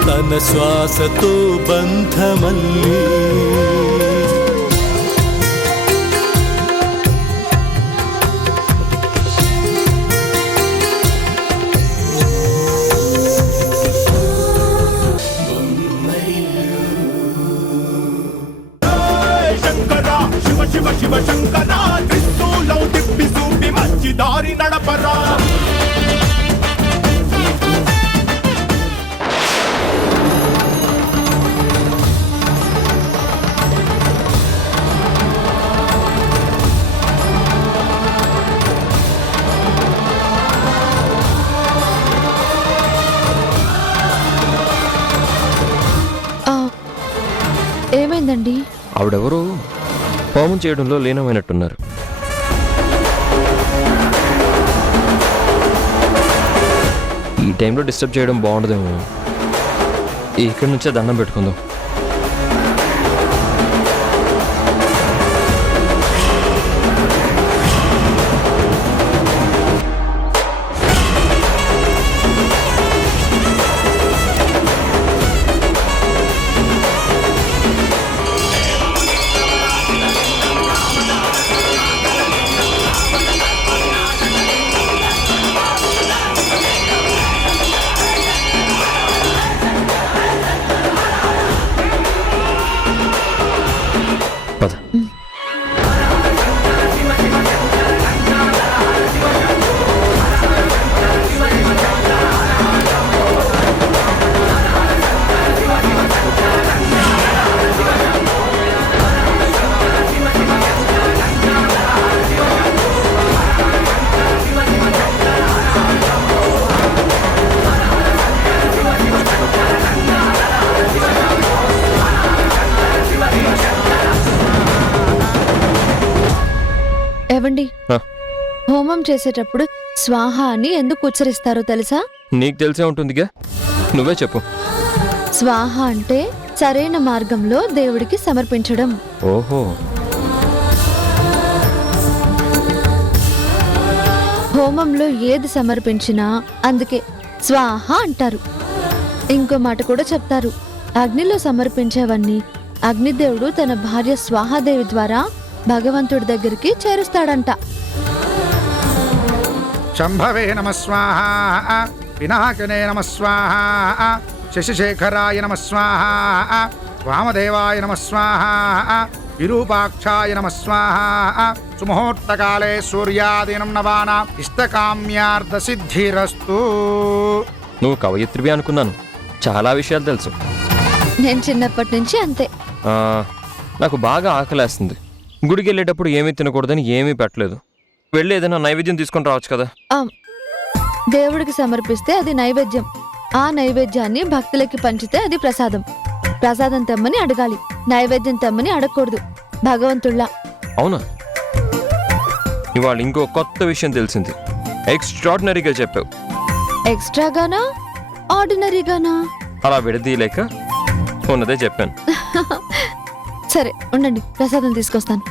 తన శ్వాసతో బంధమల్లి. శివ శివ శంకర, త్రిశూలం తిప్పి చూపి మంచి దారి నడపరా. ఏమైందండి? ఆవిడెవరో హోమం చేయడంలో లీనమైనట్టున్నారు. ఈ టైంలో డిస్టర్బ్ చేయడం బాగుండదేమో. ఇక్కడి నుంచే దండం పెట్టుకుందాం. పద. ఏవండి, ఆ. హోమం చేసేటప్పుడు స్వాహ అని ఎందుకు ఉచ్చరిస్తారో తెలుసా? నీకు తెలిసే ఉంటుందిగా, నువ్వే చెప్పు. స్వాహ అంటే సరైన మార్గంలో దేవుడికి సమర్పించడం. ఓహో. హోమంలో ఏది సమర్పించినా అందుకే స్వాహ అంటారు. ఇంకో మాట కూడా చెప్తారు, అగ్నిలో సమర్పించేవన్నీ అగ్నిదేవుడు తన భార్య స్వాహాదేవి ద్వారా భగవంతుడి దగ్గరికి చేరుస్తాడంట. శంభవే నమ స్వాహ, పినాకనే నమ స్వాహ, శశిశేఖరాయ నమ స్వాహ, వామదేవాయ నమ స్వాహ, విరూపాక్షాయ నమ స్వాహ. సుముహూర్తకాలే సూర్యాదీనం నవానా ఇష్టకామ్యార్థ సిద్ధిరస్తు. నువ్వు కవయిత్రివి అనుకున్నాను, చాలా విషయాలు తెలుసు. నేను చిన్నప్పటి నుంచి అంతే. నాకు బాగా ఆకలేస్తుంది. గుడికి వెళ్ళేటప్పుడు ఏమీ తినకూడదని ఏమీ పెట్టలేదు. వెళ్ళి ఏదైనా నైవేద్యం తీసుకొని రావచ్చు కదా. దేవుడికి సమర్పిస్తే అది నైవేద్యం. ఆ నైవేద్యాన్ని భక్తులకి పంచితే అది ప్రసాదం. ప్రసాదం తెమ్మని అడగాలి, నైవేద్యం తెమ్మని అడగకూడదు. భగవంతుళ్ళ. అవునా? ఇవాళ ఇంకో కొత్త విషయం తెలిసింది. ఎక్స్ట్రాడినరీగా చెప్పావు. ఎక్స్ట్రాగానా ఆర్డినరీగానా? అలా విడదీయలేక ఉన్నదే చెప్పాను. సరే ఉండండి, ప్రసాదం తీసుకొస్తాను.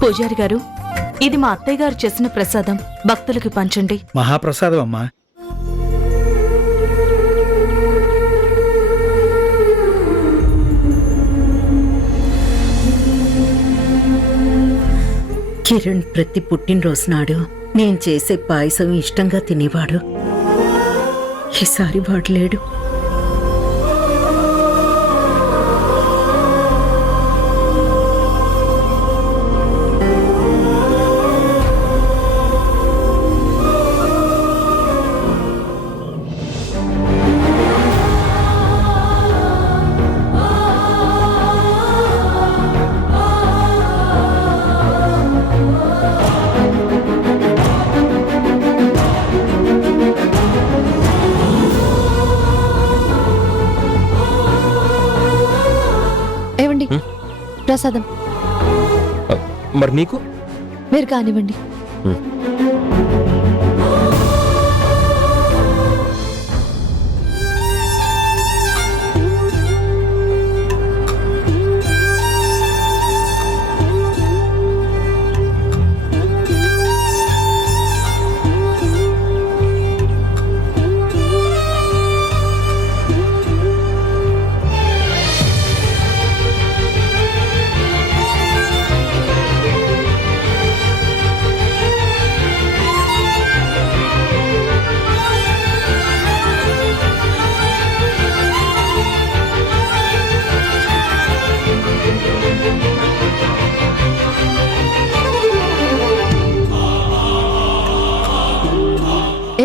పూజారి గారు, ఇది మా అత్తయ్య గారు చేసిన ప్రసాదం, భక్తులకి పంచండి. మహాప్రసాదం అమ్మా. కిరణ్ ప్రతి పుట్టినరోజు నాడు నేను చేసే పాయసం ఇష్టంగా తినేవాడు. ఈసారి వాడు లేడు. ప్రసాదం. మరి నీకు? మీరు కానివ్వండి.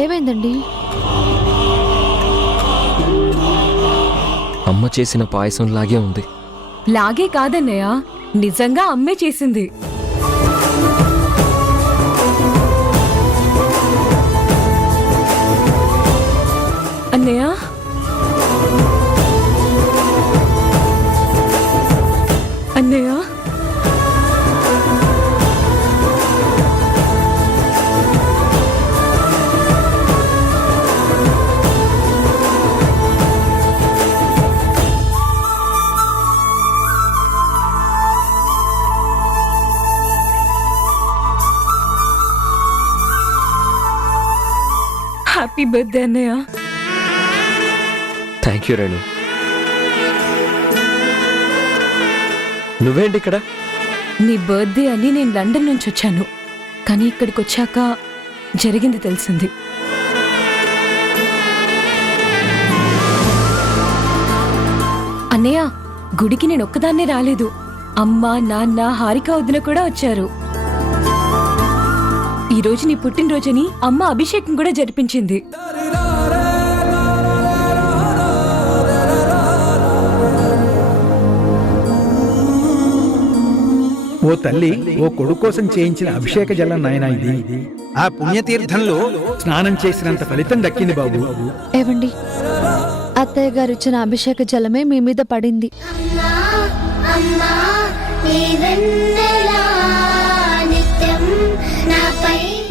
ఏమైందండి? అమ్మ చేసిన పాయసం లాగే ఉంది. లాగే కాదన్నయ్య, నిజంగా అమ్మే చేసింది. హ్యాపీ బర్త్డే అన్నయ్య. Thank you Renu. నువ్వేంటి ఇక్కడ? నీ బర్త్డే అని నేను లండన్ నుంచి వచ్చాను, కానీ ఇక్కడికి వచ్చాక జరిగింది తెలిసింది. అన్నయ్య, గుడికి నేను ఒక్కదాన్నే రాలేదు. అమ్మ, నాన్న, హారిక వదిన కూడా వచ్చారు. ఈ రోజు నీ పుట్టినరోజని అమ్మ అభిషేకం కూడా జరిపించింది. ఓ తల్లి, ఓ కొడుకు కోసం చేయించిన అభిషేక జలం నాయనా ఇది. ఆ పుణ్యతీర్థంలో స్నానం చేసినంత ఫలితం దక్కింది బాబు. ఏవండి, అత్తయ్య గారు ఇచ్చిన అభిషేక జలమే మీ మీద పడింది.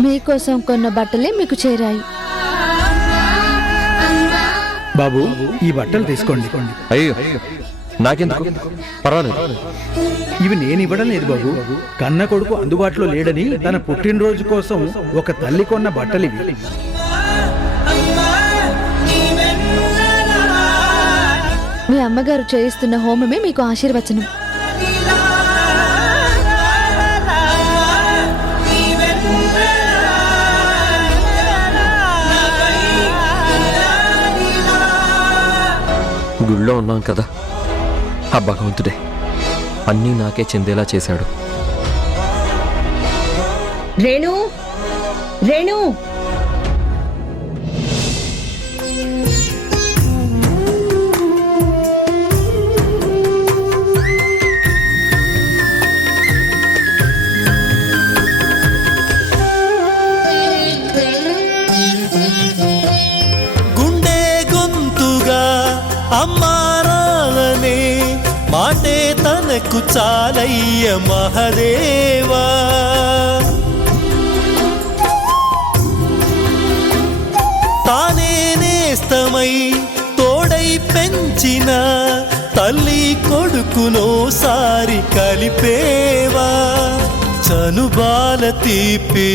మీకోసం కొన్న బట్టలే మీకు చేరాయి. బాబు, ఈ బట్టలు తీసుకోండి. అయ్యో, నాకెందుకు? పర్వాలేదు. ఇవి నేను ఇవ్వడం లేదు బాబు. కన్న కొడుకు అందుబాటులో లేడని తన పుట్టినరోజు కోసం ఒక తల్లి కొన్న బట్టలు ఇవి. మీ అమ్మగారు చేయిస్తున్న హోమమే మీకు ఆశీర్వచనం. గుళ్ళో ఉన్నాం కదా, ఆ భగవంతుడే అన్నీ నాకే చెందేలా చేశాడు. రేణు, రేణు, గుండె గొంతుగా అమ్మారాలనే మాటే తనకు చాలయ్య మహదేవా. తానే నేస్తమై తోడై పెంచిన తల్లి కొడుకునోసారి కలిపేవా. చనుబాల తీపి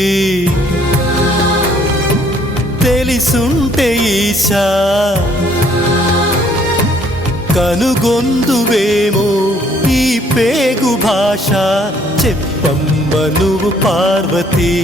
తెలిసుంటే ఈశా కనుగొందువేమో ఈ పేగు భాష. చెప్పమ్మ నువ్వు పార్వతీ.